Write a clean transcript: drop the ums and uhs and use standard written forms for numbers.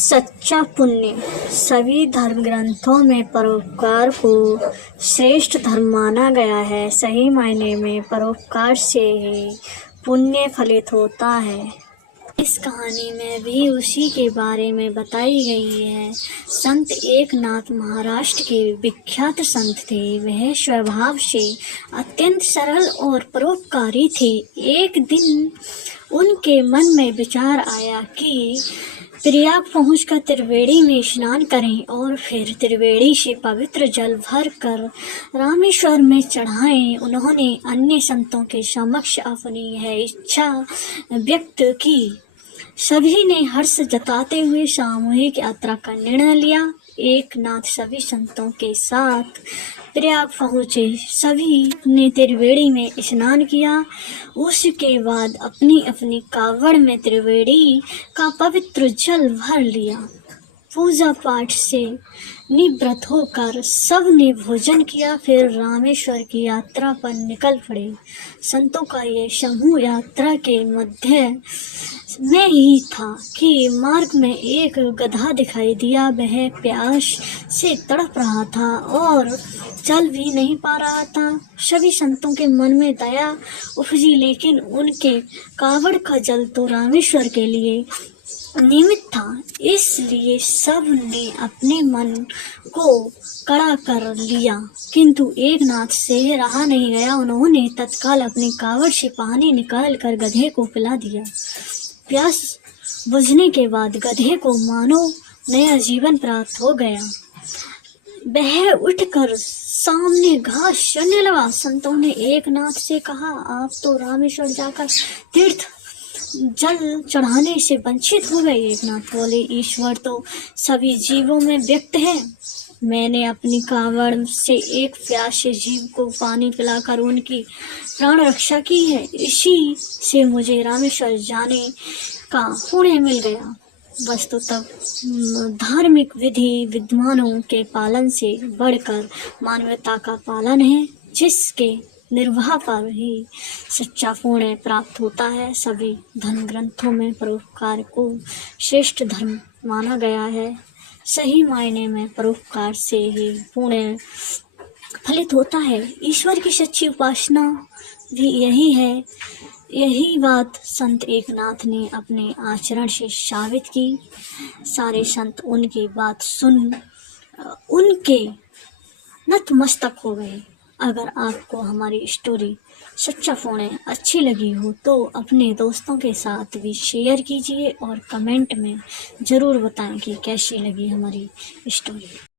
सच्चा पुण्य। सभी धर्म ग्रंथों में परोपकार को श्रेष्ठ धर्म माना गया है। सही मायने में परोपकार से ही पुण्य फलित होता है। इस कहानी में भी उसी के बारे में बताई गई है। संत एकनाथ महाराष्ट्र के विख्यात संत थे। वह स्वभाव से अत्यंत सरल और परोपकारी थे। एक दिन उनके मन में विचार आया कि प्रयाग पहुंचकर त्रिवेणी में स्नान करें और फिर त्रिवेणी से पवित्र जल भर कर रामेश्वर में चढ़ाएं। उन्होंने अन्य संतों के समक्ष अपनी यह इच्छा व्यक्त की। सभी ने हर्ष जताते हुए सामूहिक यात्रा का निर्णय लिया। एकनाथ सभी संतों के साथ प्रयाग पहुंचे। सभी ने त्रिवेणी में स्नान किया। उसके बाद अपनी अपनी कावड़ में त्रिवेणी का पवित्र जल भर लिया। पूजा पाठ से निवृत्त होकर सब ने भोजन किया। फिर रामेश्वर की यात्रा पर निकल पड़े। संतों का यह समूह यात्रा के मध्य में ही था कि मार्ग में एक गधा दिखाई दिया। वह प्यास से तड़प रहा था और चल भी नहीं पा रहा था। सभी संतों के मन में दया उपजी, लेकिन उनके कावड़ का जल तो रामेश्वर के लिए निमित्त था। इसलिए सब ने अपने मन को कड़ा कर लिया, किंतु एकनाथ से रहा नहीं गया। उन्होंने तत्काल अपनी कावड़ से पानी निकाल कर गधे को पिला दिया। प्यास बुझने के बाद गधे को मानो नया जीवन प्राप्त हो गया। वह उठकर सामने घास चरने लगा। संतों ने एकनाथ से कहा, आप तो रामेश्वर जाकर तीर्थ जल चढ़ाने से वंचित हो गए। एकनाथ बोले, ईश्वर तो सभी जीवों में व्यक्त है। मैंने अपनी कावड़ से एक प्यासे जीव को पानी पिलाकर उनकी प्राण रक्षा की है। इसी से मुझे रामेश्वर जाने का पुण्य मिल गया। वस्तु तब धार्मिक विधि विद्वानों के पालन से बढ़कर मानवता का पालन है, जिसके निर्वाह पर ही सच्चा पुण्य प्राप्त होता है। सभी धर्म ग्रंथों में परोपकार को श्रेष्ठ धर्म माना गया है। सही मायने में परोपकार से ही पुण्य फलित होता है। ईश्वर की सच्ची उपासना भी यही है। यही बात संत एकनाथ ने अपने आचरण से साबित की। सारे संत उनकी बात सुन उनके नतमस्तक हो गए। अगर आपको हमारी स्टोरी सच्चा पुण्य अच्छी लगी हो तो अपने दोस्तों के साथ भी शेयर कीजिए और कमेंट में ज़रूर बताएं कि कैसी लगी हमारी स्टोरी।